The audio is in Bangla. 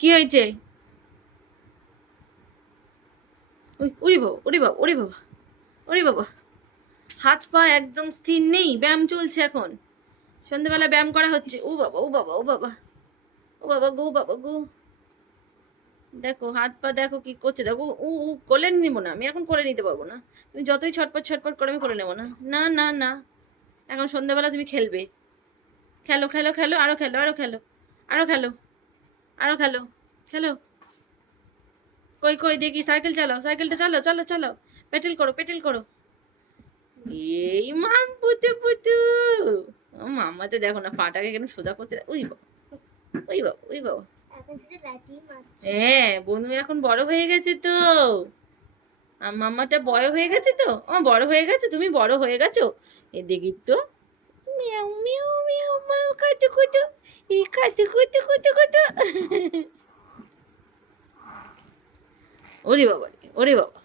কি হয়েছে? ওরে বাবা বাবা বাবা বাবা। হাত পা একদম স্থির নেই, ব্যায়াম চলছে এখন। সন্ধেবেলা ব্যায়াম করা হচ্ছে। ও বাবা ও বাবা ও বাবা। ও বাবা গো বাবা গো। দেখো, হাত পা দেখো কি করছে। দেখো, ও ও কোলে নিব না, আমি এখন করে নিতে পারব না। তুমি যতই ছটপট ছটপট করে, আমি করে নেব না। না না না। এখন সন্ধ্যাবেলা তুমি খেলবে। খেলো খেলো খেলো, আরও খেলো আরও খেলো আরও খেলো। আরও খেলো খেলো। কই কই দেখি সাইকেল চালাও সাইকেলটা চালাও চালো চালাও। পেটেল করো পেটেল করো। এই মাম পুতু পুতু। মামাতে দেখো না পাটাকে কেন সোজা করছে। ওই বাবা ওই বাবা ওই বাবা। হ্যাঁ বনু এখন বড় হয়ে গেছে তো। মামাটা বড় হয়ে গেছে তো? ও বড় হয়ে গেছে তুমি বড় হয়ে গেছো? এ দেখি তো। মিয়াও মিয়াও মিয়াও মিয়াও কাচু কুচু いかちょこちょこちょこちょ。オリババリ、オリババ。